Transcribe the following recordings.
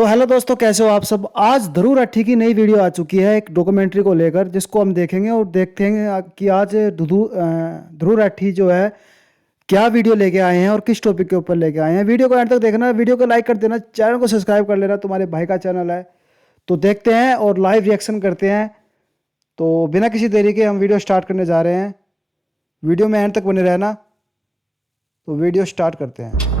तो हेलो दोस्तों, कैसे हो आप सब। आज ध्रुव राठी की नई वीडियो आ चुकी है एक डॉक्यूमेंट्री को लेकर, जिसको हम देखेंगे और देखते हैं कि आज ध्रुव राठी जो है क्या वीडियो लेके आए हैं और किस टॉपिक के ऊपर लेके आए हैं। वीडियो को एंड तक देखना, वीडियो को लाइक कर देना, चैनल को सब्सक्राइब कर लेना, तुम्हारे भाई का चैनल है। तो देखते हैं और लाइव रिएक्शन करते हैं। तो बिना किसी देरी के हम वीडियो स्टार्ट करने जा रहे हैं। वीडियो में एंड तक बने रहना। तो वीडियो स्टार्ट करते हैं।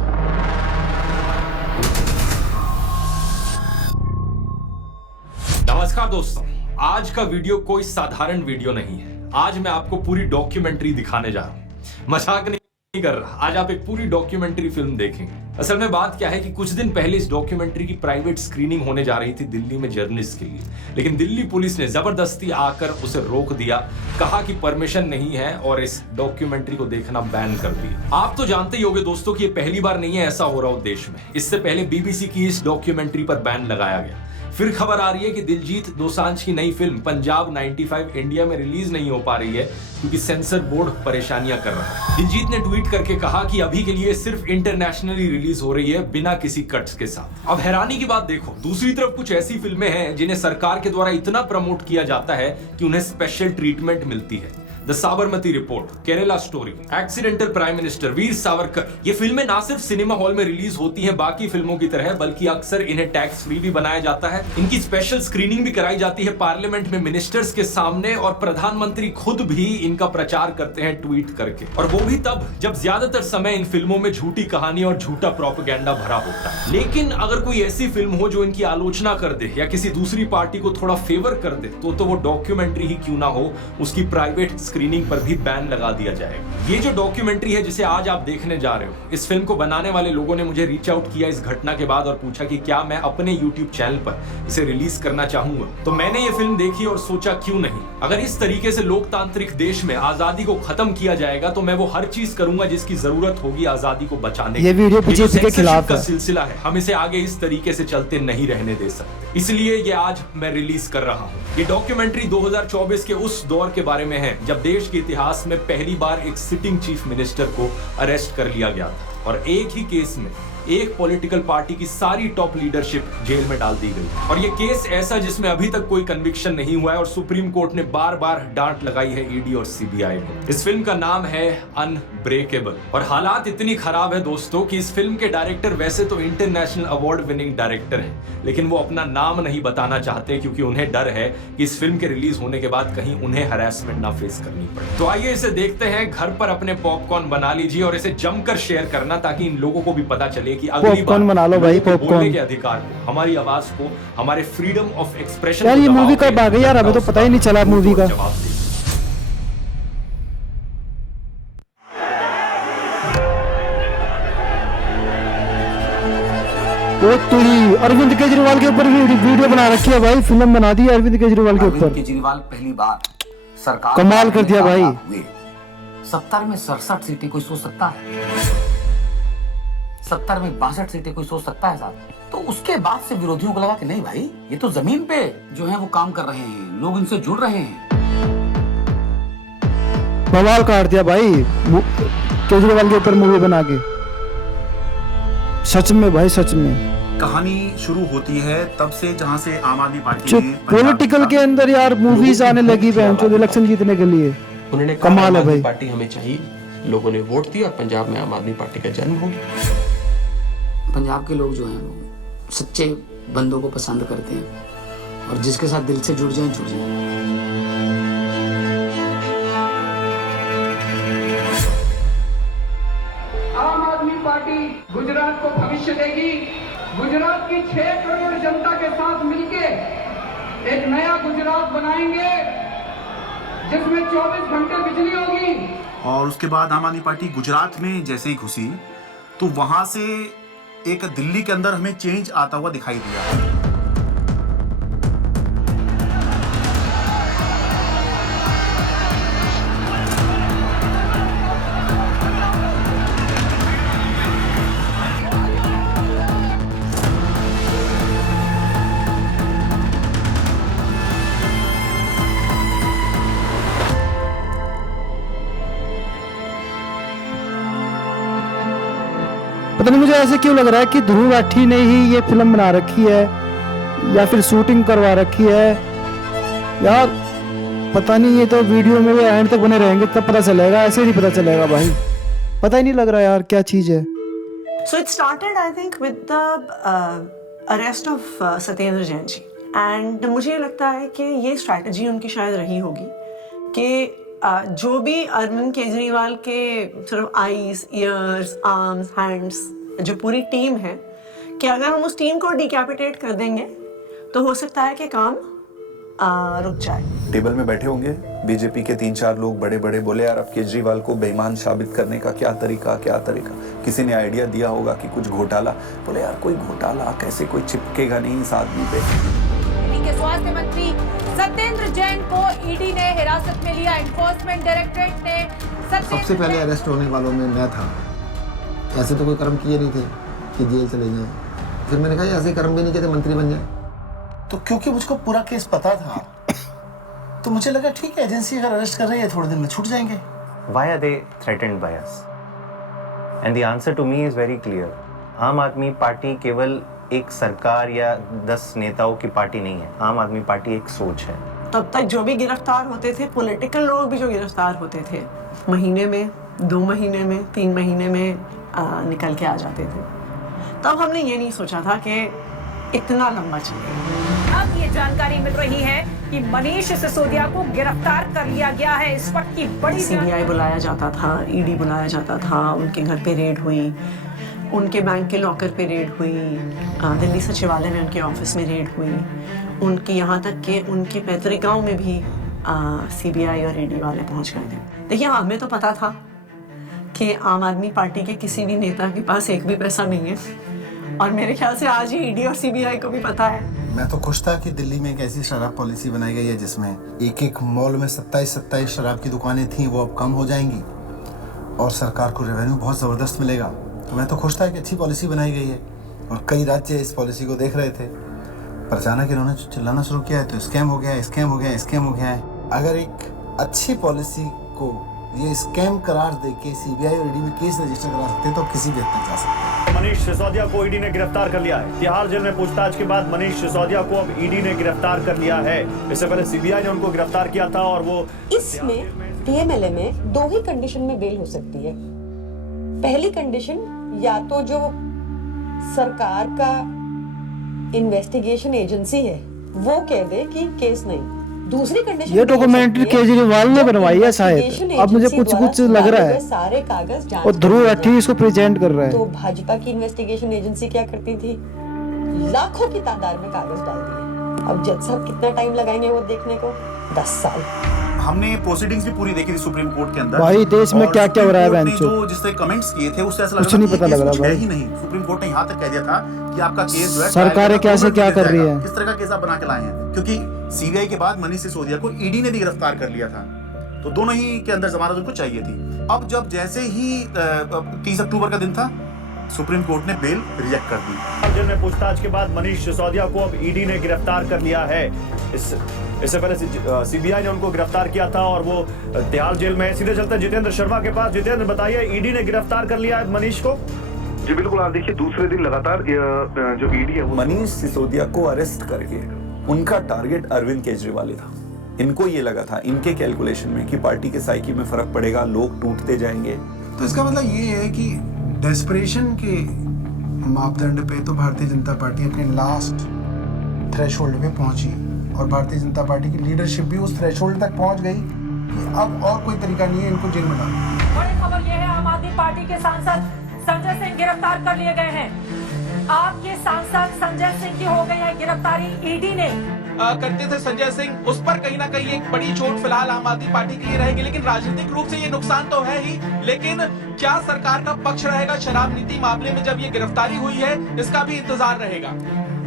नमस्कार दोस्तों, आज का वीडियो कोई साधारण वीडियो नहीं है। आज मैं आपको पूरी डॉक्यूमेंट्री दिखाने जा रहा हूं। मजाक नहीं कर रहा, आज आप एक पूरी डॉक्यूमेंट्री फिल्म देखेंगे। असल में बात क्या है कि कुछ दिन पहले इस डॉक्यूमेंट्री की प्राइवेट स्क्रीनिंग होने जा रही थी दिल्ली में जर्नलिस्ट के लिए, लेकिन दिल्ली पुलिस ने जबरदस्ती आकर उसे रोक दिया। कहा कि परमिशन नहीं है और इस डॉक्यूमेंट्री को देखना बैन कर दिया। आप तो जानते ही होंगे दोस्तों कि ये पहली बार नहीं है ऐसा हो रहा हो देश में। इससे पहले बीबीसी की इस डॉक्यूमेंट्री पर बैन लगाया गया। फिर खबर आ रही है कि दिलजीत दोसांझ की नई फिल्म पंजाब 95 इंडिया में रिलीज नहीं हो पा रही है क्योंकि सेंसर बोर्ड परेशानियां कर रहा है। दिलजीत ने ट्वीट करके कहा कि अभी के लिए सिर्फ इंटरनेशनली रिलीज हो रही है, बिना किसी कट्स के साथ। अब हैरानी की बात देखो, दूसरी तरफ कुछ ऐसी फिल्में हैं जिन्हें सरकार के द्वारा इतना प्रमोट किया जाता है कि उन्हें स्पेशल ट्रीटमेंट मिलती है। The Sabarmati report, Kerala story, accidental prime minister, Veer Savarkar, ये फिल्में ना सिर्फ सिनेमा हॉल में रिलीज होती हैं बाकी फिल्मों की तरह, बल्कि अक्सर इन्हें टैक्स फ्री भी बनाया जाता है। इनकी स्पेशल स्क्रीनिंग भी कराई जाती है पार्लियामेंट में मिनिस्टर्स के सामने, और प्रधानमंत्री खुद भी इनका प्रचार करते हैं ट्वीट करके। और वो भी तब जब ज्यादातर समय इन फिल्मों में झूठी कहानी और झूठा प्रोपेगेंडा भरा होता है। लेकिन अगर कोई ऐसी फिल्म हो जो इनकी आलोचना कर दे या किसी दूसरी पार्टी को थोड़ा फेवर कर दे, तो वो डॉक्यूमेंट्री ही क्यों ना हो, उसकी प्राइवेट स्क्रीनिंग पर भी बैन लगा दिया जाएगा। ये जो डॉक्यूमेंट्री है जिसे आज आप देखने जा रहे हो, इस फिल्म को बनाने वाले लोगों ने मुझे रीच आउट किया इस घटना के बाद और पूछा कि क्या मैं अपने YouTube चैनल पर इसे रिलीज करना चाहूंगा। तो मैंने ये फिल्म देखी और सोचा क्यों नहीं। अगर इस तरीके से लोकतांत्रिक देश में आजादी को खत्म किया जाएगा तो मैं वो हर चीज करूंगा जिसकी जरूरत होगी आजादी को बचाने। ये वीडियो बीजेपी के खिलाफ का सिलसिला है, हम इसे आगे इस तरीके से चलते नहीं रहने दे सकते, इसलिए ये आज मैं रिलीज कर रहा हूँ। ये डॉक्यूमेंट्री 2024 के उस दौर के बारे में है जब देश के इतिहास में पहली बार एक सिटिंग चीफ मिनिस्टर को अरेस्ट कर लिया गया था और एक ही केस में एक पॉलिटिकल पार्टी की सारी टॉप लीडरशिप जेल में डाल दी गई। और ये केस ऐसा जिसमें अभी तक कोई कन्विक्शन नहीं हुआ है और सुप्रीम कोर्ट ने बार बार डांट लगाई है ईडी और सीबीआई को। इस फिल्म का नाम है अनब्रेकेबल। और हालात इतनी खराब है दोस्तों कि इस फिल्म के डायरेक्टर वैसे तो इंटरनेशनल अवार्ड विनिंग डायरेक्टर हैं, लेकिन वो अपना नाम नहीं बताना चाहते क्योंकि उन्हें डर है कि इस फिल्म के रिलीज होने के बाद कहीं उन्हें हरासमेंट ना फेस करनी पड़े। तो आइए इसे देखते हैं। घर पर अपने पॉपकॉर्न बना लीजिए और इसे जमकर शेयर करना ताकि इन लोगों को भी पता चले कि अगली बार बना लो भाई बोलने के अधिकार को, हमारी आवाज को, हमारे फ्रीडम ऑफ एक्सप्रेशन। यार ये मूवी कब आ गई यार, हमें तो पता ही नहीं चला मूवी का। वो तुरी अरविंद केजरीवाल के ऊपर वीडियो बना रखी है भाई, फिल्म बना दी अरविंद केजरीवाल के ऊपर। केजरीवाल पहली बार सरकार कमाल कर दिया भाई। 70 में 67 सीटें कोई सोच सकता है? 70 में 62 सीटें कोई सोच सकता है साहब? तो उसके बाद से विरोधियों को लगा कि नहीं भाई, ये तो जमीन पे जो है वो काम कर रहे हैं, लोग इनसे जुड़ रहे हैं। बवाल काट दिया भाई केजरीवाल के ऊपर मूवी बना के। सच में भाई, सच में कहानी शुरू होती है तब से जहां से आम आदमी पार्टी ने पॉलिटिकल के अंदर यार मूवीज आने लगी बहन इलेक्शन जीतने के लिए। उन्होंने कमाल है भाई। पार्टी हमें चाहिए, लोगों ने वोट दिया और पंजाब में आम आदमी पार्टी का जन्म हो गया। पंजाब के लोग जो हैं वो सच्चे बंदों को पसंद करते हैं और जिसके साथ दिल से जुड़ जाए जुड़ जाए। आम आदमी पार्टी गुजरात को भविष्य देगी। गुजरात की 6 करोड़ जनता के साथ मिलके एक नया गुजरात बनाएंगे जिसमें 24 घंटे बिजली होगी। और उसके बाद आम आदमी पार्टी गुजरात में जैसे ही घुसी तो वहां से एक दिल्ली के अंदर हमें चेंज आता हुआ दिखाई दिया। पता नहीं मुझे ऐसे क्यों लग रहा है कि ध्रुव राठी ने ही ये फिल्म बना रखी है या फिर शूटिंग करवा रखी है यार, पता नहीं। ये तो वीडियो में भी एंड तक बने रहेंगे तब पता चलेगा, ऐसे नहीं पता चलेगा भाई, पता ही नहीं लग रहा यार क्या चीज़ है। So it started, I think, with the arrest of Satyendra Jain ji, and मुझे लगता है कि ये स्ट्रैटेजी उनकी शायद रही होगी कि जो भी अरविंद केजरीवाल के सिर्फ आईज, ईयर्स, आर्म्स, हैंड्स, जो पूरी टीम है, कि अगर हम उस टीम को डिकैपिटेट कर देंगे तो हो सकता है कि काम रुक जाए। टेबल में बैठे होंगे बीजेपी के 3-4 लोग बड़े बड़े, बोले यार अब केजरीवाल को बेईमान साबित करने का क्या तरीका। किसी ने आइडिया दिया होगा कि कुछ घोटाला, बोले यार कोई घोटाला कैसे, कोई चिपकेगा नहीं इस आदमी पे। दिल्ली के स्वास्थ्य मंत्री सत्येंद्र जैन को ईडी ने हिरासत में लिया। एनफोर्समेंट डायरेक्टरेट ने सबसे पहले अरेस्ट होने वालों में मैं था। ऐसे तो कोई कर्म किए नहीं थे कि जेल चले जाए। फिर मैंने कहा ऐसे कर्म भी नहीं किए थे मंत्री बन जाए। तो क्योंकि मुझको पूरा केस पता था तो मुझे लगा ठीक है, एजेंसी अगर अरेस्ट कर रही है थोड़े दिन में छूट जाएंगे। Why are they threatened by us? And the answer to me is very clear. आम आदमी पार्टी केवल एक सरकार या 10 नेताओं की पार्टी नहीं है। आम आदमी पार्टी एक सोच है। तब तक जो भी गिरफ्तार होते थे, पॉलिटिकल लोग भी जो गिरफ्तार होते थे, महीने में, 2 महीने में, 3 महीने में निकल के आ जाते थे। तब हमने ये नहीं सोचा था कि इतना लंबा चलेगा। अब ये जानकारी मिल रही है कि मनीष सिसोदिया को गिरफ्तार कर लिया गया है। इस वक्त की बड़ी सीबीआई बुलाया जाता था, ईडी बुलाया जाता था, उनके घर पे रेड हुई, उनके बैंक के लॉकर पे रेड हुई, दिल्ली सचिवालय में उनके ऑफिस में रेड हुई, उनकी यहाँ तक कि उनके पैतृक गांव में भी सीबीआई और ईडी वाले पहुँच गए थे। देखिए हमें तो पता था कि आम आदमी पार्टी के किसी भी नेता के पास एक भी पैसा नहीं है, और मेरे ख्याल से आज ही ईडी और सीबीआई को भी पता है। मैं तो खुश था कि दिल्ली में एक ऐसी शराब पॉलिसी बनाई गई है जिसमें एक मॉल में 27 शराब की दुकानें थीं, वो अब कम हो जाएंगी और सरकार को रेवेन्यू बहुत ज़बरदस्त मिलेगा। तो मैं तो खुश था कि अच्छी पॉलिसी बनाई गई है और कई राज्य इस पॉलिसी को देख रहे थे, पर अचानक इन्होंने चिल्लाना शुरू किया है तो स्कैम हो गया है। अगर एक अच्छी पॉलिसी को ये स्कैम करार देके सीबीआई और ईडी में केस रजिस्टर करा सकते हैं तो किसी भी हद तक जा सकते हैं। मनीष सिसोदिया को ईडी ने गिरफ्तार कर लिया है। तिहाड़ जेल में पूछताछ के बाद मनीष सिसोदिया को अब ईडी ने गिरफ्तार कर लिया है। इससे पहले सीबीआई ने उनको गिरफ्तार किया था और वो इसमें डीएमएलए में 2 ही कंडीशन में बेल हो सकती है। पहली कंडीशन, या तो जो सरकार का इन्वेस्टिगेशन एजेंसी है वो कह दे कि केस नहीं। दूसरी कंडीशन, ये डॉक्यूमेंट्री केजरीवाल ने बनवाई है शायद, अब मुझे कुछ लग रहा है, सारे कागज और ध्रुव राठी इसको प्रेजेंट कर रहा है। तो भाजपा की इन्वेस्टिगेशन एजेंसी क्या करती थी, लाखों की तादाद में कागज डाल दिए। अब जज साहब कितना टाइम लगाएंगे वो देखने को, 10 साल। हमने प्रोसीडिंग्स भी पूरी देखी थी सुप्रीम कोर्ट के अंदर। भाई देश में क्या क्या हो रहा है बेंचो, जो जिस तरह कमेंट्स किए थे उससे ऐसा लग कुछ रहा नहीं पता लग रहा भाई। ही नहीं, सुप्रीम कोर्ट ने यहाँ तक कह दिया था कि आपका केस जो है सरकारें कैसे क्या कर रही है, किस तरह का केस आप बना के लाए हैं, क्योंकि सीबीआई के बाद मनीष सिसोदिया को ईडी ने भी गिरफ्तार कर लिया था, तो दोनों ही के अंदर जमानत उनको चाहिए थी। अब जब जैसे ही 30 अक्टूबर का दिन था, सुप्रीम कोर्ट ने बेल रिजेक्ट कर दी। जेल में पूछताछ के बाद मनीष सिसोदिया को अब ईडी ने गिरफ्तार कर लिया है। इससे पहले सीबीआई ने उनको गिरफ्तार किया था और वो तिहाड़ जेल में। सीधे चलते जितेंद्र शर्मा के पास। जितेंद्र बताइए, ईडी ने गिरफ्तार कर लिया है मनीष को? जी बिल्कुल, आप देखिए दूसरे दिन लगातार जो ईडी है वो मनीष सिसोदिया को अरेस्ट करके उनका टारगेट अरविंद केजरीवाल था। इनको ये लगा था, इनके कैलकुलेशन में, कि पार्टी के साइकी में फर्क पड़ेगा, लोग टूटते जाएंगे। तो इसका मतलब ये है कि डेस्परेशन के मापदंड पे तो भारतीय जनता पार्टी अपने लास्ट थ्रेशोल्ड पे पहुंची और भारतीय जनता पार्टी की लीडरशिप भी उस थ्रेशोल्ड तक पहुंच गई कि अब और कोई तरीका नहीं है इनको जेल में डालने। बड़ी खबर यह है, आम आदमी पार्टी के सांसद संजय सिंह गिरफ्तार कर लिए गए हैं। आपके सांसद संजय सिंह की हो गई है गिरफ्तारी। ईडी ने करते थे संजय सिंह, उस पर कहीं ना कहीं एक बड़ी चोट फिलहाल आम आदमी पार्टी के लिए रहेगी, लेकिन राजनीतिक रूप से ये नुकसान तो है ही, लेकिन क्या सरकार का पक्ष रहेगा शराब नीति मामले में जब ये गिरफ्तारी हुई है, इसका भी इंतजार रहेगा।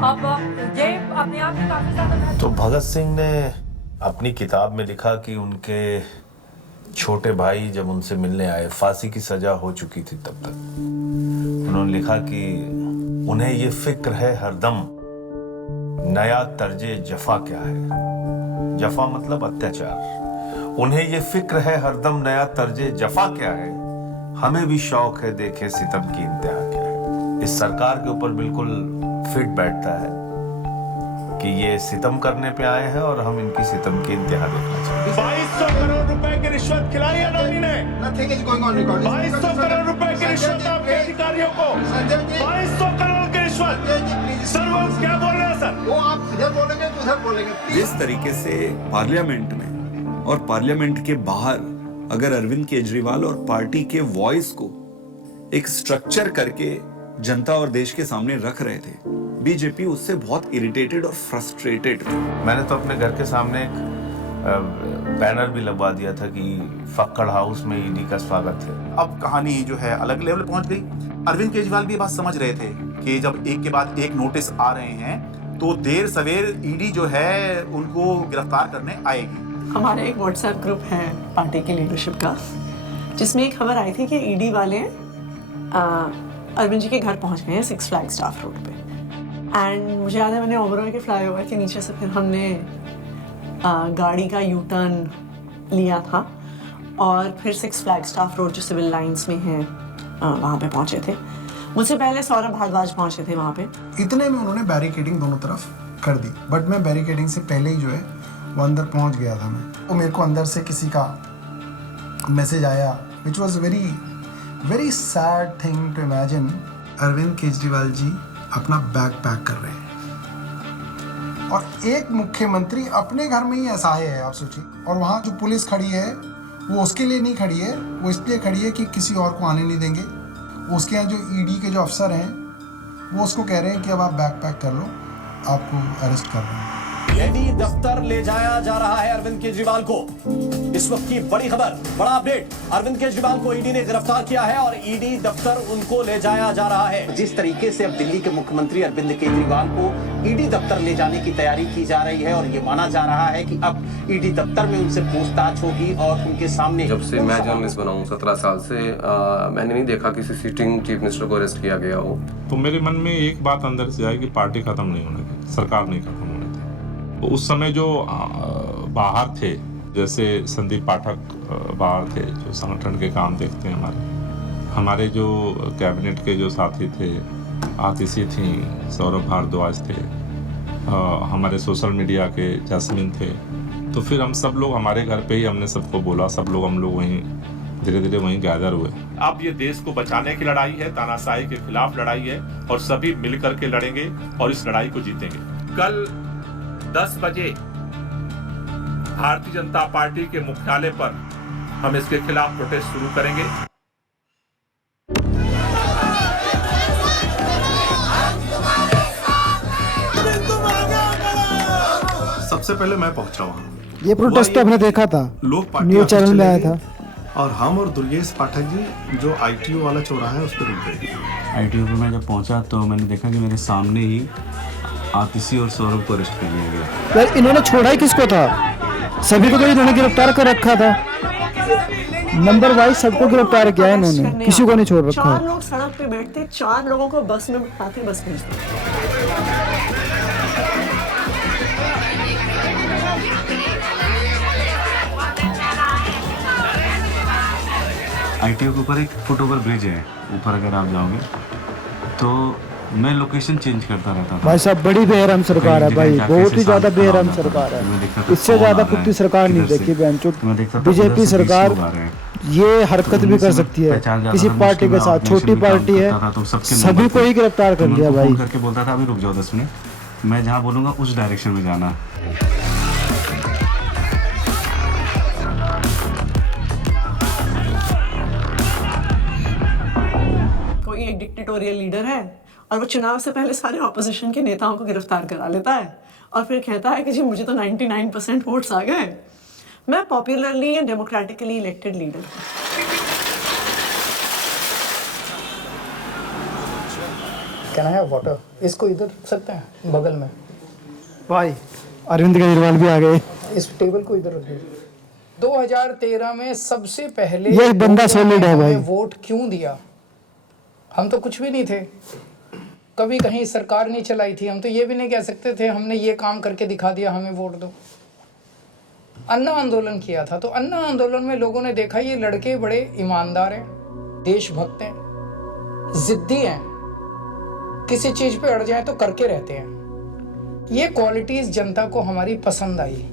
अब ये अपने आप में काफी ज्यादा। तो भगत सिंह ने अपनी किताब में लिखा कि उनके छोटे भाई जब उनसे मिलने आए, फांसी की सजा हो चुकी थी तब तक, उन्होंने लिखा कि उन्हें ये फिक्र है हरदम नया तर्जे जफा क्या है। जफा मतलब अत्याचार। उन्हें ये फिक्र है हरदम नया तर्जे जफा क्या है। हमें भी शौक है देखे सितम की इंतहा क्या है। इस सरकार के ऊपर बिल्कुल फिट बैठता है कि ये सितम करने पे आए हैं और हम इनकी सितम की इंतहा देखना चाहते हैं। 2200 करोड़ रुपए की रिश्वत खिलाई अडानी ने। 2200 करोड़ रुपए की रिश्वत आपके अधिकारियों को। 2200 करोड़ की रिश्वत। सर वो क्या बोल रहे हैं सर? वो आप इधर बोलेंगे तो उधर बोलेंगे। जिस तरीके से पार्लियामेंट में और पार्लियामेंट के बाहर अगर अरविंद केजरीवाल और पार्टी के वॉइस को एक स्ट्रक्चर करके जनता और देश के सामने रख रहे थे, बीजेपी उससे बहुत इरिटेटेड और फ्रस्ट्रेटेड थी। मैंने तो अपने घर के सामने एक बैनर भी लगवा दिया था कि फक्कड़ हाउस में ईडी का स्वागत है। अब कहानी जो है अलग लेवल पे पहुंच गई। अरविंद केजरीवाल भी ये बात समझ रहे थे कि जब एक के बाद एक नोटिस आ रहे हैं तो देर सवेर ईडी जो है उनको गिरफ्तार करने आएगी। हमारा एक व्हाट्सएप ग्रुप है पार्टी की लीडरशिप का, जिसमें एक खबर आई थी कि ईडी वाले अरविंद जी के घर पहुंच गए हैं 6 फ्लैग स्टाफ रोड पे। एंड मुझे याद है मैंने ओबरॉय के फ्लाईओवर के नीचे से फिर हमने गाड़ी का यू टर्न लिया था और फिर 6 फ्लैग स्टाफ रोड जो सिविल लाइंस में है वहाँ पे पहुँचे थे। मुझसे पहले सौरभ भारद्वाज पहुँचे थे वहाँ पे। इतने में उन्होंने बैरिकेडिंग दोनों तरफ कर दी, बट मैं बैरिकेडिंग से पहले ही जो है वो अंदर पहुँच गया था मैं। तो मेरे को अंदर से किसी का मैसेज आया which was very sad thing to imagine. Arvind Kejriwal ji अपना बैग पैक कर रहे हैं और एक मुख्यमंत्री अपने घर में ही असहाय है, आप सोचिए। और वहाँ जो पुलिस खड़ी है वो उसके लिए नहीं खड़ी है, वो इसलिए खड़ी है कि किसी और को आने नहीं देंगे। उसके यहाँ जो ईडी के जो अफसर हैं वो उसको कह रहे हैं कि अब आप बैग पैक कर लो, आपको अरेस्ट कर रहे हैं। ईडी दफ्तर ले जाया जा रहा है अरविंद केजरीवाल को। इस वक्त की बड़ी खबर, बड़ा अपडेट, अरविंद केजरीवाल को ईडी ने गिरफ्तार किया है और ईडी दफ्तर उनको ले जाया जा रहा है। जिस तरीके से अब दिल्ली के मुख्यमंत्री अरविंद केजरीवाल को ईडी दफ्तर ले जाने की तैयारी की जा रही है और ये माना जा रहा है कि अब ईडी दफ्तर में उनसे पूछताछ होगी और उनके सामने। जब से मैं जर्नलिस्ट बना हूँ 17 साल से मैंने नहीं देखा किसी सिटिंग चीफ मिनिस्टर को अरेस्ट किया गया हो। तो मेरे मन में एक बात अंदर से आई कि पार्टी खत्म नहीं होने थी, सरकार नहीं खत्म होने थी। तो उस समय जो बाहर थे, जैसे संदीप पाठक बाहर थे जो संगठन के काम देखते हैं, हमारे जो कैबिनेट के जो साथी थे, आतिशी थी, सौरभ भारद्वाज थे, हमारे सोशल मीडिया के जैस्मिन थे। तो फिर हम सब लोग हमारे घर पे ही हमने सबको बोला, हम लोग वहीं धीरे धीरे वहीं गैदर हुए। अब ये देश को बचाने की लड़ाई है, तानाशाही के खिलाफ लड़ाई है और सभी मिलकर के लड़ेंगे और इस लड़ाई को जीतेंगे। कल 10 बजे भारतीय जनता पार्टी के मुख्यालय पर हम इसके खिलाफ प्रोटेस्ट शुरू करेंगे। सबसे पहले मैं पहुंचा वहां। ये प्रोटेस्ट तो हमने देखा था, लोग पार्टी न्यूज चैनल में आया था। और हम और दुर्गेश पाठक जी जो ITO वाला चौराहा है उस पर रुक गए। ITO पे मैं जब पहुंचा तो मैंने देखा कि मेरे सामने ही आतिशी और सौरभ को अरेस्ट कर लिया गया। यार इन्होंने छोड़ा ही किसको था? सभी को तो इन्होंने गिरफ्तार कर रखा था, नंबर वाइज सबको गिरफ्तार किया है इन्होंने, किसी को नहीं छोड़ रखा। 4 लोग सड़क पे बैठते, 4 लोगों को बस में बैठाते, बस भेजते। ITO के ऊपर एक फुटओवर ब्रिज है, ऊपर अगर आप जाओगे तो मैं लोकेशन चेंज करता रहता था। भाई साहब बड़ी बेरहम सरकार है भाई, बहुत ही ज्यादा बेरहम सरकार है। इससे ज्यादा कुत्ती सरकार नहीं देखी बहनचोद। बीजेपी सरकार ये हरकत भी कर सकती है किसी पार्टी के साथ, छोटी पार्टी है, सभी को ही गिरफ्तार कर लिया भाई। करके बोलता था अभी रुक जाओ 10 मिनट, मैं जहाँ बोलूँगा उस डायरेक्शन में जाना। कोई एक डिक्टेटोरियल लीडर है और वो चुनाव से पहले सारे ऑपोजिशन के नेताओं को गिरफ्तार करा लेता है और फिर कहता है कि जी मुझे तो 99% वोट्स आ गए, मैं popularly and democratically elected leader हूँ। Can I have water? इसको इधर रख सकते हैं बगल में? भाई अरविंद केजरीवाल भी आ गए। इस टेबल को इधर रख दीजिए। 2013 में सबसे पहले ये बंदा सॉलिड है भाई। वोट क्यों दिया? हम तो कुछ भी नहीं थे, कभी कहीं सरकार नहीं चलाई थी, हम तो ये भी नहीं कह सकते थे हमने ये काम करके दिखा दिया हमें वोट दो। अन्ना आंदोलन किया था, तो अन्ना आंदोलन में लोगों ने देखा ये लड़के बड़े ईमानदार हैं, देशभक्त हैं, जिद्दी हैं, किसी चीज पे अड़ जाए तो करके रहते हैं। ये क्वालिटीज जनता को हमारी पसंद आई।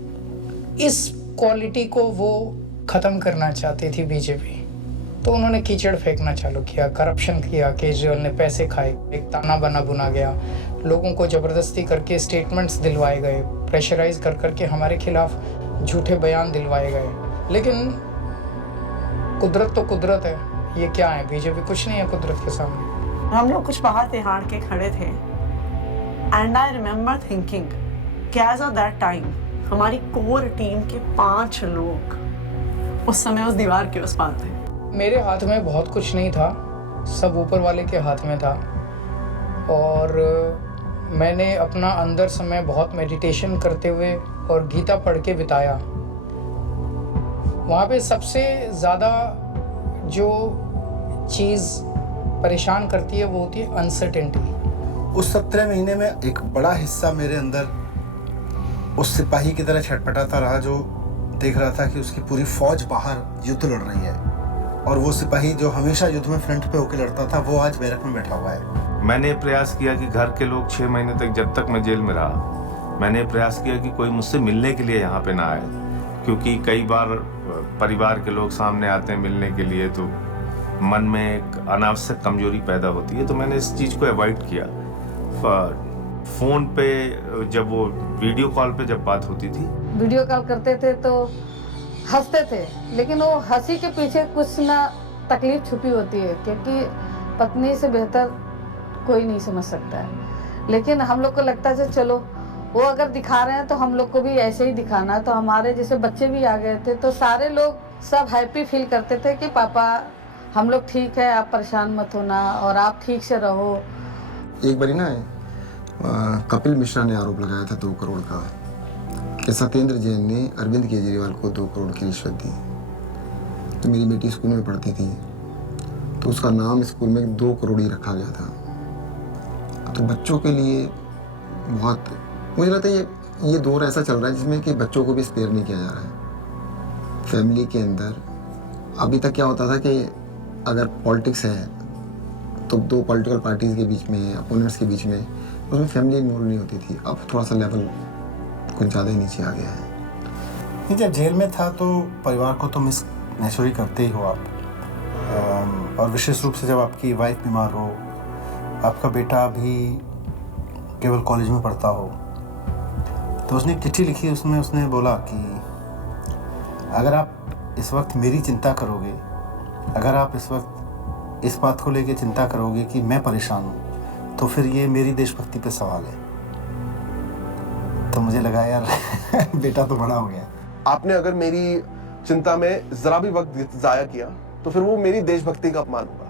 इस क्वालिटी को वो खत्म करना चाहती थी बीजेपी, तो उन्होंने कीचड़ फेंकना चालू किया, करप्शन किया, केजरीवाल ने पैसे खाए, एक ताना बना बुना गया, लोगों को ज़बरदस्ती करके स्टेटमेंट्स दिलवाए गए, प्रेशराइज कर करके हमारे खिलाफ झूठे बयान दिलवाए गए। लेकिन कुदरत तो कुदरत है, ये क्या है, बीजेपी कुछ नहीं है कुदरत के सामने। हम लोग कुछ बाहर तिहाड़ के खड़े थे एंड आई रिमेम्बर थिंकिंग कि एज ऑफ दैट टाइम हमारी कोर टीम के 5 लोग उस समय उस दीवार के उस पार थे। मेरे हाथ में बहुत कुछ नहीं था, सब ऊपर वाले के हाथ में था। और मैंने अपना अंदर समय बहुत मेडिटेशन करते हुए और गीता पढ़ के बिताया। वहाँ पे सबसे ज़्यादा जो चीज़ परेशान करती है वो होती है अनसर्टेनिटी। उस 17 महीने में एक बड़ा हिस्सा मेरे अंदर उस सिपाही की तरह छटपटाता रहा जो देख रहा था कि उसकी पूरी फौज बाहर युद्ध लड़ रही है, और वो सिपाही जो हमेशा युद्ध में फ्रंट पे होकर लड़ता था वो आज बैरक में बैठा हुआ है। मैंने प्रयास किया कि घर के लोग 6 महीने तक, जब तक मैं जेल में रहा, मैंने प्रयास किया कि कोई मुझसे मिलने के लिए यहाँ पे ना आए, क्योंकि कई बार परिवार के लोग सामने आते हैं मिलने के लिए तो मन में एक अनावश्यक कमजोरी पैदा होती है, तो मैंने इस चीज़ को अवॉइड किया। फ़ोन पे जब वो वीडियो कॉल पे जब बात होती थी, वीडियो कॉल करते थे तो हंसते थे, लेकिन वो हंसी के पीछे कुछ ना तकलीफ छुपी होती है, क्योंकि पत्नी से बेहतर कोई नहीं समझ सकता है। लेकिन हम लोग को लगता है चलो वो अगर दिखा रहे हैं तो हम लोग को भी ऐसे ही दिखाना है। तो हमारे जैसे बच्चे भी आ गए थे, तो सारे लोग सब हैप्पी फील करते थे कि पापा हम लोग ठीक है, आप परेशान मत होना और आप ठीक से रहो। एक बारी ना कपिल मिश्रा ने आरोप लगाया था 2 करोड़ का कि सत्येंद्र जैन ने अरविंद केजरीवाल को 2 करोड़ की रिश्वत दी। तो मेरी बेटी स्कूल में पढ़ती थी, तो उसका नाम स्कूल में 2 करोड़ ही रखा गया था। तो बच्चों के लिए बहुत, मुझे लगता है ये दौर ऐसा चल रहा है जिसमें कि बच्चों को भी स्पेयर नहीं किया जा रहा है। फैमिली के अंदर अभी तक क्या होता था कि अगर पॉलिटिक्स है तो 2 पॉलिटिकल पार्टीज़ के बीच में, अपोनेंट्स के बीच में, उसमें फैमिली इन्वॉल्व नहीं होती थी। अब थोड़ा सा लेवल कुछ ज़्यादा ही नीचे आ गया है। जब जेल में था तो परिवार को तो मिस नेचुरली करते ही हो आप, और विशेष रूप से जब आपकी वाइफ बीमार हो, आपका बेटा भी केवल कॉलेज में पढ़ता हो। तो उसने एक चिट्ठी लिखी, उसमें उसने बोला कि अगर आप इस वक्त मेरी चिंता करोगे, अगर आप इस वक्त इस बात को लेके चिंता करोगे कि मैं परेशान हूँ, तो फिर ये मेरी देशभक्ति पे सवाल है। तो मुझे लगा यार बेटा तो बड़ा हो गया। आपने अगर मेरी चिंता में जरा भी वक्त जाया किया तो फिर वो मेरी देशभक्ति का अपमान होगा।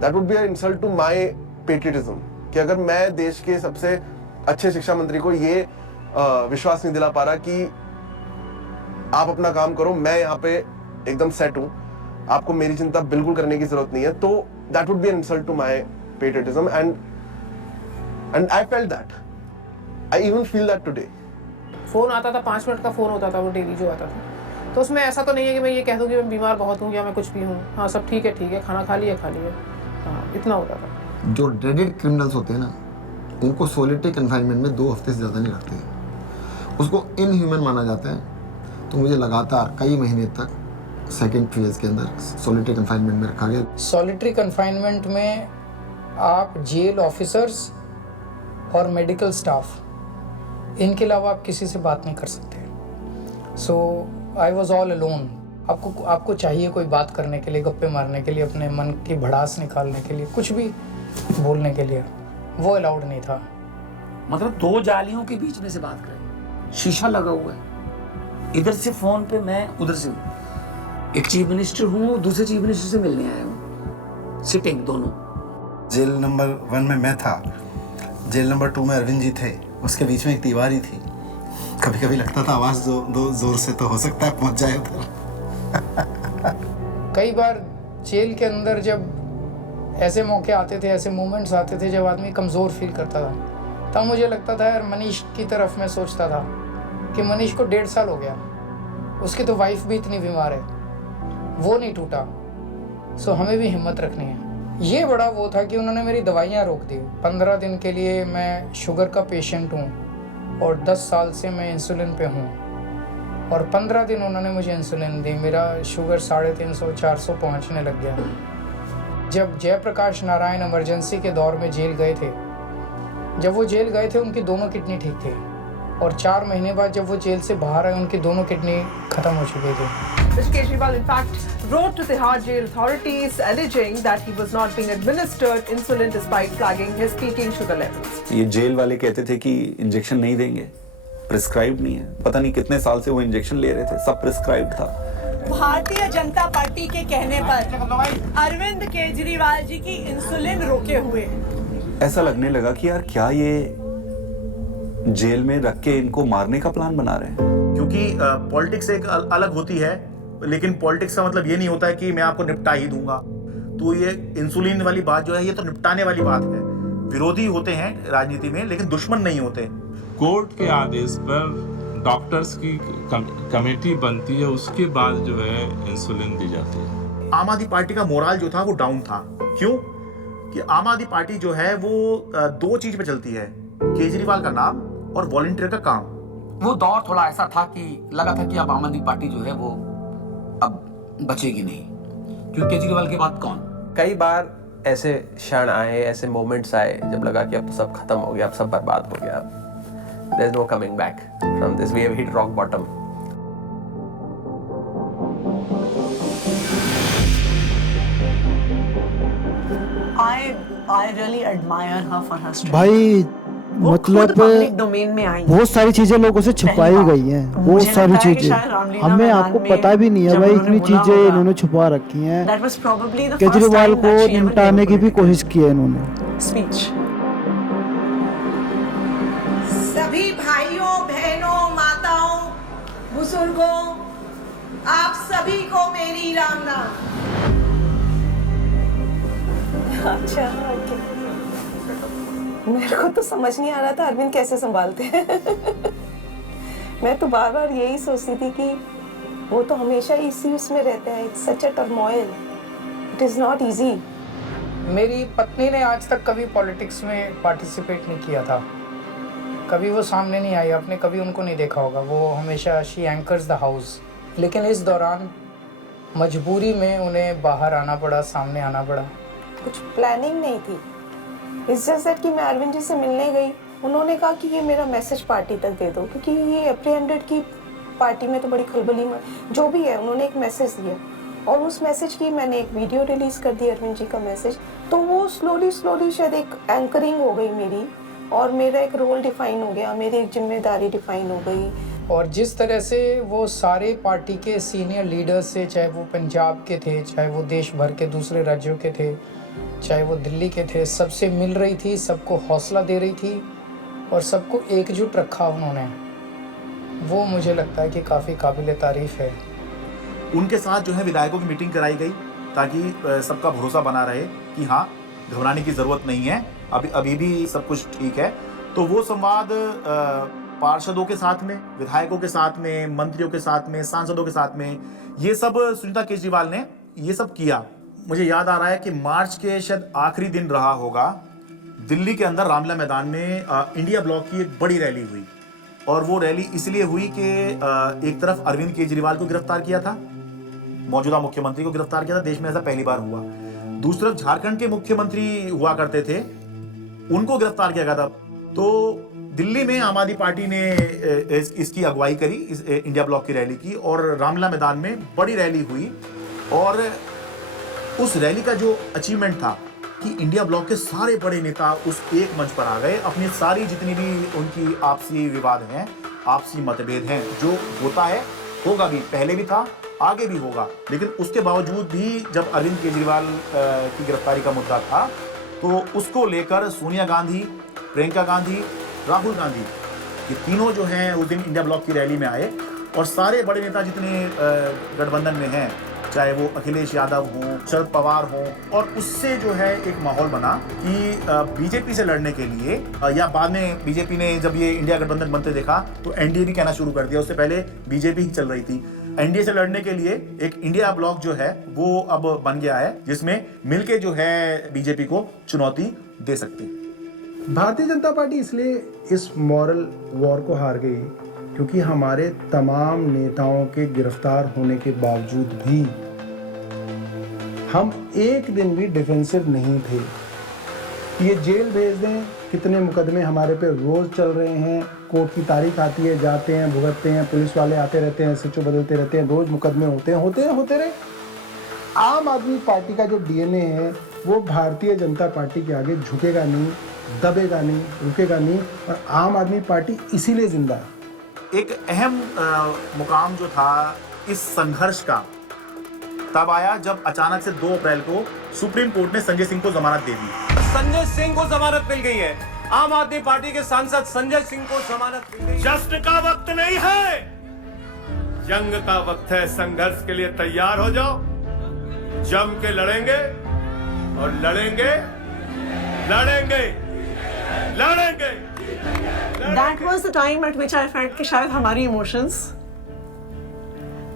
That would be an insult to my patriotism, कि अगर मैं देश के सबसे अच्छे शिक्षा मंत्री को ये विश्वास नहीं दिला पा रहा कि आप अपना काम करो, मैं यहाँ पे एकदम सेट हूँ, आपको मेरी चिंता बिल्कुल करने की जरूरत नहीं है, तो that would be an insult to my patriotism and I felt that, I even feel that today. Phone आता था, 5 मिनट का फोन होता था वो डेली जो आता था, तो उसमें ऐसा तो नहीं है कि मैं ये कह दूं कि मैं बीमार बहुत हूँ या मैं कुछ भी हूँ, हाँ सब ठीक है, खाना खा लिया, हाँ इतना होता था। जो ड्रेडेड क्रिमिनल्स होते हैं ना, उनको सोलिटरी कन्फाइनमेंट में 2 हफ्ते से ज़्यादा नहीं रखते, उसको इनह्यूमन माना जाता है। तो मुझे लगातार कई महीने तक सेकेंड फेज के अंदर सोलिटरी कन्फाइनमेंट में रखा गया। सॉलिटरी कन्फाइनमेंट में आप जेल ऑफिसर्स और मेडिकल स्टाफ, इनके अलावा आप किसी से बात नहीं कर सकते। सो आई वॉज ऑल अलोन। आपको चाहिए कोई बात करने के लिए, गप्पे मारने के लिए, अपने मन की भड़ास निकालने के लिए, कुछ भी बोलने के लिए, वो अलाउड नहीं था। मतलब 2 जालियों के बीच में से बात करें, शीशा लगा हुआ है, इधर से फोन पे मैं, उधर से एक चीफ मिनिस्टर हूँ, दूसरे चीफ मिनिस्टर से मिलने आया हूँ, सिटिंग दोनों। जेल नंबर 1 में मैं था, जेल नंबर 2 में अरविंद जी थे, उसके बीच में एक दीवार ही थी। कभी कभी लगता था आवाज जोर से तो हो सकता है पहुंच जाए उधर। कई बार जेल के अंदर जब ऐसे मौके आते थे, ऐसे मोमेंट्स आते थे जब आदमी कमज़ोर फील करता था, तब मुझे लगता था यार मनीष की तरफ मैं सोचता था कि मनीष को 1.5 साल हो गया, उसकी तो वाइफ भी इतनी बीमार है, वो नहीं टूटा, सो हमें भी हिम्मत रखनी है। ये बड़ा वो था कि उन्होंने मेरी दवाइयाँ रोक दी। 15 दिन के लिए मैं शुगर का पेशेंट हूँ और 10 साल से मैं इंसुलिन पे हूँ, और 15 दिन उन्होंने मुझे इंसुलिन दी, मेरा शुगर 350-400 पहुँचने लग गया। जब जयप्रकाश नारायण इमरजेंसी के दौर में जेल गए थे, जब वो जेल गए थे उनकी दोनों किडनी ठीक थी, और 4 महीने बाद जब वो जेल से बाहर आए उनकी दोनों किडनी खत्म हो चुकी थी। Mr. Kejriwal, in fact, wrote to Tihar jail authorities alleging that he was not being administered insulin despite flagging his peaking sugar levels. ये जेल वाले कहते थे कि इंजेक्शन नहीं देंगे, प्रिस्क्राइब नहीं है। पता नहीं कितने साल से वो इंजेक्शन ले रहे थे, सब प्रिस्क्राइब था। भारतीय जनता पार्टी के कहने पर अरविंद केजरीवाल जी की इंसुलिन रोके हुए। ऐसा लगने लगा कि यार क्या ये जेल में रख के इनको मारने का प्लान बना रहे हैं। क्योंकि पॉलिटिक्स एक अलग होती है, लेकिन पॉलिटिक्स का मतलब ये नहीं होता है कि मैं आपको निपटा ही दूंगा। तो ये इंसुलिन वाली बात जो है ये तो निपटाने वाली बात है। विरोधी होते हैं राजनीति में, लेकिन दुश्मन नहीं होते। कोर्ट के आदेश पर डॉक्टर्स की कमेटी बनती है, उसके बाद जो है इंसुलिन दी जाती है। आम आदमी पार्टी का मोराल जो था वो डाउन था। क्यों? कि आम आदमी पार्टी जो है वो 2 चीज पे चलती है, केजरीवाल का नाम और वॉलंटियर का काम। वो दौर थोड़ा ऐसा था कि लगा था कि अब आम आदमी पार्टी जो है वो अब बचेगी नहीं, क्योंकि केजरीवाल के बाद कौन। कई बार ऐसे क्षण आए, ऐसे मोमेंट्स आए जब लगा कि अब तो सब खत्म हो गया, अब सब बर्बाद हो गया, there is no coming back from this, we have hit rock bottom. I really admire her for her strength. भाई मतलब पब्लिक डोमेन में आई। बहुत सारी चीजें लोगों से छुपाई गई हैं, बहुत सारी चीजें हमें आपको पता भी नहीं है भाई, इतनी चीजें इन्होंने छुपा रखी हैं। केजरीवाल को निपटाने की भी कोशिश की है इन्होंने। स्पीच। सभी भाइयों बहनों माताओं बुजुर्गों, आप सभी को मेरी राम नाम। अच्छा, मेरे को तो समझ नहीं आ रहा था अरविंद कैसे संभालते हैं। मैं तो बार बार यही सोचती थी कि वो तो हमेशा इसी उसमें रहते हैं। It's such a turmoil, it is not easy. मेरी पत्नी ने आज तक कभी पॉलिटिक्स में पार्टिसिपेट नहीं किया था, कभी वो सामने नहीं आई, आपने कभी उनको नहीं देखा होगा, वो हमेशा शी एंकर्स द हाउस। लेकिन इस दौरान मजबूरी में उन्हें बाहर आना पड़ा, सामने आना पड़ा। कुछ प्लानिंग नहीं थी, इट्स जस्ट दैट कि मैं अरविंद जी से मिलने गई, उन्होंने कहा कि ये मेरा मैसेज पार्टी तक दे दो, क्योंकि ये एप्रीहेंडेड की पार्टी में तो बड़ी खलबली में जो भी है, उन्होंने एक मैसेज दिया और उस मैसेज की मैंने एक वीडियो रिलीज कर दी, अरविंद जी का मैसेज। तो वो स्लोली शायद एक एंकरिंग हो गई मेरी, और मेरा एक रोल डिफाइन हो गया, मेरी एक जिम्मेदारी डिफाइन हो गई। और जिस तरह से वो सारे पार्टी के सीनियर लीडर्स से, चाहे वो पंजाब के थे, चाहे वो देश भर के दूसरे राज्यों के थे, चाहे वो दिल्ली के थे, सबसे मिल रही थी, सबको हौसला दे रही थी और सबको एकजुट रखा उन्होंने, वो मुझे लगता है कि काफ़ी काबिल तारीफ़ है। उनके साथ जो है विधायकों की मीटिंग कराई गई ताकि सबका भरोसा बना रहे कि हाँ, घबराने की ज़रूरत नहीं है, अभी भी सब कुछ ठीक है। तो वो संवाद पार्षदों के साथ में, विधायकों के साथ में, मंत्रियों के साथ में, सांसदों के साथ में, ये सब सुनीता केजरीवाल ने ये सब किया। मुझे याद आ रहा है कि मार्च के शायद आखिरी दिन रहा होगा, दिल्ली के अंदर रामलीला मैदान में इंडिया ब्लॉक की एक बड़ी रैली हुई, और वो रैली इसलिए हुई कि एक तरफ अरविंद केजरीवाल को गिरफ्तार किया था, मौजूदा मुख्यमंत्री को गिरफ्तार किया था, देश में ऐसा पहली बार हुआ। दूसरी तरफ झारखंड के मुख्यमंत्री हुआ करते थे, उनको गिरफ्तार किया गया था। तो दिल्ली में आम आदमी पार्टी ने इसकी अगुवाई करी, इस इंडिया ब्लॉक की रैली की, और रामलीला मैदान में बड़ी रैली हुई। और उस रैली का जो अचीवमेंट था कि इंडिया ब्लॉक के सारे बड़े नेता उस एक मंच पर आ गए, अपनी सारी जितनी भी उनकी आपसी विवाद हैं, आपसी मतभेद हैं, जो होता है, होगा भी, पहले भी था, आगे भी होगा, लेकिन उसके बावजूद भी जब अरविंद केजरीवाल की गिरफ्तारी का मुद्दा था, तो उसको लेकर सोनिया गांधी, प्रियंका गांधी, राहुल गांधी, ये तीनों जो हैं उस दिन इंडिया ब्लॉक की रैली में आए, और सारे बड़े नेता जितने गठबंधन में हैं, चाहे वो अखिलेश यादव हों, शरद पवार हों, और उससे जो है एक माहौल बना कि बीजेपी से लड़ने के लिए, या बाद में बीजेपी ने जब ये इंडिया गठबंधन बनते देखा तो एनडीए भी कहना शुरू कर दिया, उससे पहले बीजेपी ही चल रही थी। एनडीए से लड़ने के लिए एक इंडिया ब्लॉक जो है वो अब बन गया है, जिसमें मिलके जो है बीजेपी को चुनौती दे सकती है। भारतीय जनता पार्टी इसलिए इस मॉरल वॉर को हार गई क्योंकि हमारे तमाम नेताओं के गिरफ्तार होने के बावजूद भी हम एक दिन भी डिफेंसिव नहीं थे। ये जेल भेज दें, कितने मुकदमे हमारे पे रोज चल रहे हैं, कोर्ट की तारीख आती है, जाते हैं, भुगतते हैं, पुलिस वाले आते रहते हैं, एसएचओ बदलते रहते हैं, रोज मुकदमे होते रहे। आम आदमी पार्टी का जो डीएनए है वो भारतीय जनता पार्टी के आगे झुकेगा नहीं, दबेगा नहीं, रुकेगा नहीं, और आम आदमी पार्टी इसीलिए जिंदा है। एक अहम मुकाम जो था इस संघर्ष का तब आया जब अचानक से 2 अप्रैल को सुप्रीम कोर्ट ने संजय सिंह को जमानत दे दी। संजय सिंह को जमानत मिल गई है। आम आदमी पार्टी के सांसद संजय सिंह को जमानत मिल गई। जश्न का वक्त नहीं है, जंग का वक्त है। संघर्ष के लिए तैयार हो जाओ, जम के लड़ेंगे और लड़ेंगे। That was the time at which I felt कि शायद हमारी इमोशंस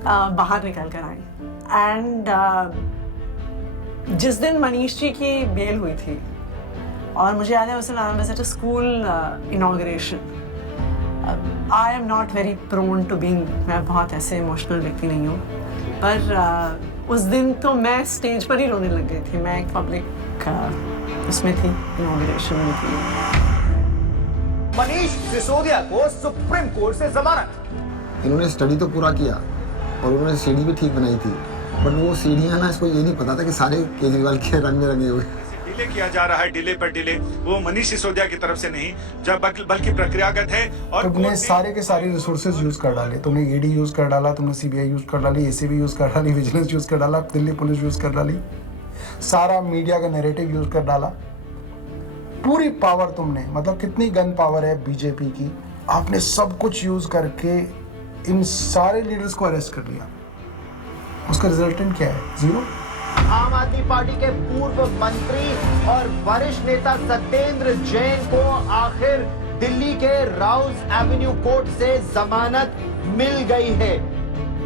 बाहर निकल कर आई। एंड जिस दिन मनीष जी की बेल हुई थी और मुझे याद है उस दिन I was at a school inauguration. I am not very prone to being, मैं बहुत ऐसे इमोशनल व्यक्ति नहीं हूँ, पर उस दिन तो मैं स्टेज पर ही रोने लग गई थी। मैं एक पब्लिक उसमें थी, इनॉग्रेशन में थी। मनीष सिसोदिया को सुप्रीम कोर्ट से जमानत। इन्होंने स्टडी तो पूरा किया और उन्होंने सीढ़ी भी ठीक बनाई थी, बट वो सीढ़ियाँ ना, इसको ये नहीं पता था कि सारे केजरीवाल के रंग में रंगे हुए। डिले किया जा रहा है, डिले पर डिले, वो मनीष सिसोदिया की तरफ से नहीं, जब बल्कि प्रक्रियागत है। और तुमने सारे के सारे रिसोर्सेज यूज कर डाले, तुमने ईडी यूज कर डाला, तुमने सीबीआई यूज कर डाली, एसीबी यूज कर डाली, विजिलेंस यूज कर डाला, दिल्ली पुलिस यूज कर डाली, सारा मीडिया का नैरेटिव यूज कर डाला, पूरी पावर तुमने, मतलब कितनी गन पावर है बीजेपी की, आपने सब कुछ यूज करके इन सारे लीडर्स को अरेस्ट कर लिया। उसका रिजल्टेंट क्या है? 0। आम आदमी पार्टी के पूर्व मंत्री और वरिष्ठ नेता सत्येंद्र जैन को आखिर दिल्ली के राउज एवेन्यू कोर्ट से जमानत मिल गई है।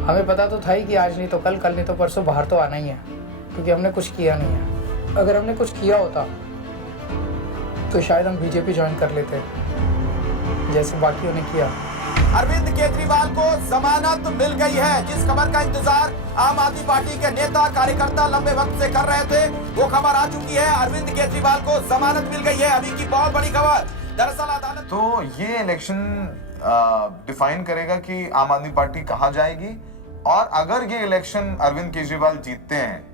हमें पता तो था ही कि आज नहीं तो कल, कल नहीं तो परसों बाहर तो आना ही है, क्योंकि हमने कुछ किया नहीं है। अगर हमने कुछ किया होता तो शायद हम बीजेपी ज्वाइन कर लेते, जैसे बाकियों ने किया। अरविंद केजरीवाल को जमानत मिल गई है। जिस खबर का इंतजार आम आदमी पार्टी के नेता कार्यकर्ता लंबे वक्त से कर रहे थे, वो खबर आ चुकी है। अरविंद केजरीवाल को जमानत मिल गई है। अभी की बहुत बड़ी खबर, दरअसल अदालत तो ये इलेक्शन डिफाइन करेगा कि आम आदमी पार्टी कहां जाएगी, और अगर ये इलेक्शन अरविंद केजरीवाल जीतते हैं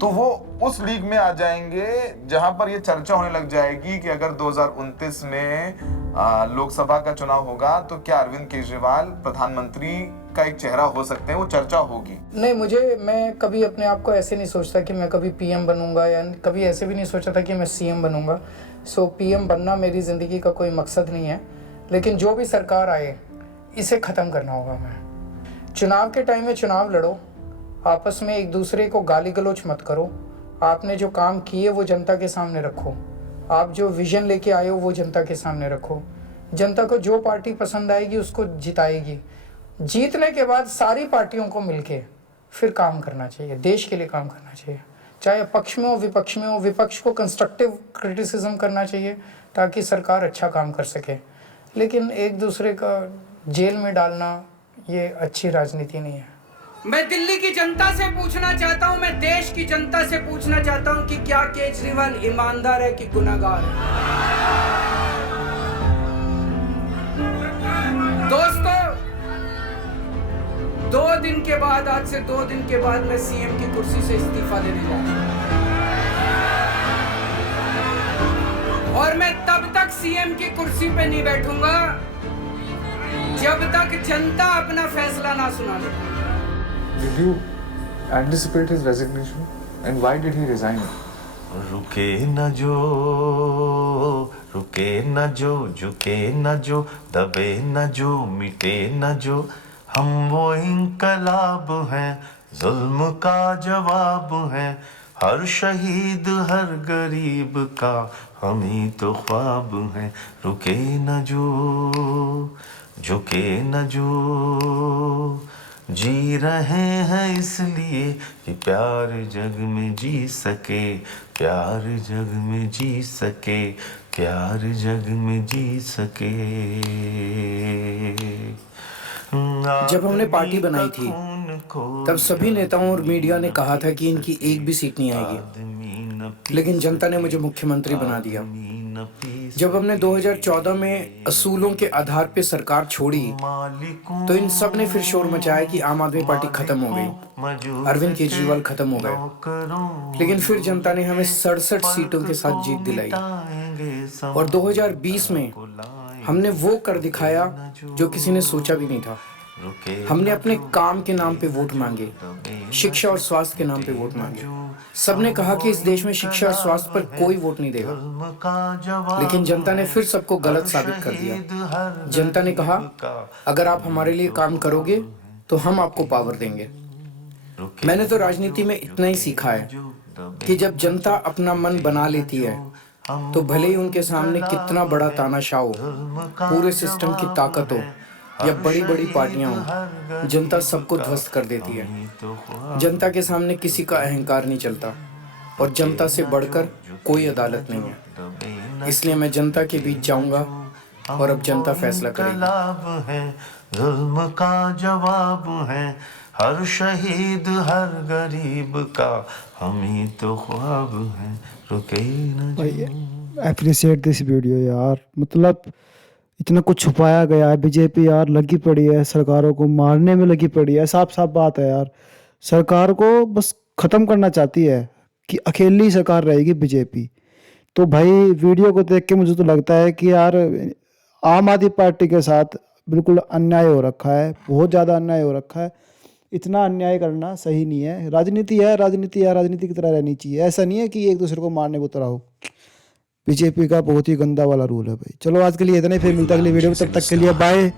तो वो उस लीग में आ जाएंगे जहां पर ये चर्चा होने लग जाएगी कि अगर 2029 में लोकसभा का चुनाव होगा तो क्या अरविंद केजरीवाल प्रधानमंत्री का एक चेहरा हो सकते हैं, वो चर्चा होगी। नहीं, मैं कभी अपने आप को ऐसे नहीं सोचता कि मैं कभी पीएम बनूंगा, या कभी ऐसे भी नहीं सोचा था कि मैं सीएम बनूंगा। सो पीएम बनना मेरी ज़िंदगी का कोई मकसद नहीं है, लेकिन जो भी सरकार आए इसे ख़त्म करना होगा। मैं चुनाव के टाइम में चुनाव लड़ो, आपस में एक दूसरे को गाली गलौज मत करो, आपने जो काम किए वो जनता के सामने रखो, आप जो विजन लेके आए हो वो जनता के सामने रखो। जनता को जो पार्टी पसंद आएगी उसको जिताएगी। जीतने के बाद सारी पार्टियों को मिलके फिर काम करना चाहिए, देश के लिए काम करना चाहिए, चाहे पक्ष में हो विपक्ष में हो। विपक्ष को कंस्ट्रक्टिव क्रिटिसिज्म करना चाहिए ताकि सरकार अच्छा काम कर सके, लेकिन एक दूसरे का जेल में डालना ये अच्छी राजनीति नहीं है। मैं दिल्ली की जनता से पूछना चाहता हूं, मैं देश की जनता से पूछना चाहता हूं कि क्या केजरीवाल ईमानदार है कि गुनहगार है। दोस्तों, 2 दिन के बाद, आज से 2 दिन के बाद मैं सीएम की कुर्सी से इस्तीफा देने जा रहा हूं, और मैं तब तक सीएम की कुर्सी पे नहीं बैठूंगा जब तक जनता अपना फैसला ना सुना ले। Did you anticipate his resignation, and why did he resign? रुके न जो, झुके न जो, दबे न जो, मिटे न जो, हम वो इंकलाब हैं, जुल्म का जवाब हैं, हर शहीद हर गरीब का हम ही तो ख्वाब हैं। रुके न जो, झुके न जो, जी रहे हैं इसलिए कि प्यार जग में जी सके, प्यार जग में जी सके, प्यार जग में जी सके। जब हमने पार्टी बनाई थी तब सभी नेताओं और मीडिया ने कहा था कि इनकी एक भी सीट नहीं आएगी, लेकिन जनता ने मुझे मुख्यमंत्री बना दिया। जब हमने 2014 में असूलों के आधार पे सरकार छोड़ी तो इन सब ने फिर शोर मचाया कि आम आदमी पार्टी खत्म हो गई, अरविंद केजरीवाल खत्म हो गए। लेकिन फिर जनता ने हमें 67 सीटों के साथ जीत दिलाई और 2020 में हमने वो कर दिखाया जो किसी ने सोचा भी नहीं था। हमने अपने काम के नाम पे वोट मांगे, शिक्षा और स्वास्थ्य के नाम पे वोट मांगे। सबने कहा कि इस देश में शिक्षा और स्वास्थ्य पर कोई वोट नहीं देगा, लेकिन जनता ने फिर सबको गलत साबित कर दिया। जनता ने कहा अगर आप हमारे लिए काम करोगे तो हम आपको पावर देंगे। मैंने तो राजनीति में इतना ही सीखा है कि जब जनता अपना मन बना लेती है तो भले ही उनके सामने कितना बड़ा तानाशाह हो, पूरे सिस्टम की ताकत हो या बड़ी बड़ी पार्टियां हो, जनता सबको ध्वस्त कर देती है। जनता के सामने किसी का अहंकार नहीं चलता और जनता से बढ़कर कोई अदालत नहीं है। इसलिए मैं जनता के बीच जाऊंगा और अब जनता फैसला करेगी। जुल्म का जवाब है हर शहीद हर गरीब का, हम ही तो ख्वाब है रुके न भाई एप्रिशिएट दिस वीडियो यार। मतलब इतना कुछ छुपाया गया है। बीजेपी यार लगी पड़ी है, सरकारों को मारने में लगी पड़ी है। साफ साफ बात है यार, सरकार को बस ख़त्म करना चाहती है कि अकेली सरकार रहेगी बीजेपी। तो भाई वीडियो को देख के मुझे तो लगता है कि यार आम आदमी पार्टी के साथ बिल्कुल अन्याय हो रखा है, बहुत ज़्यादा अन्याय हो रखा है। इतना अन्याय करना सही नहीं है। राजनीति है, राजनीति है, राजनीति की तरह रहनी चाहिए। ऐसा नहीं है कि एक दूसरे को मारने को तरह हो। बीजेपी का बहुत ही गंदा वाला रूल है भाई। चलो आज के लिए इतना ही, फिर मिलता है अगली वीडियो में। तब तक के लिए बाय।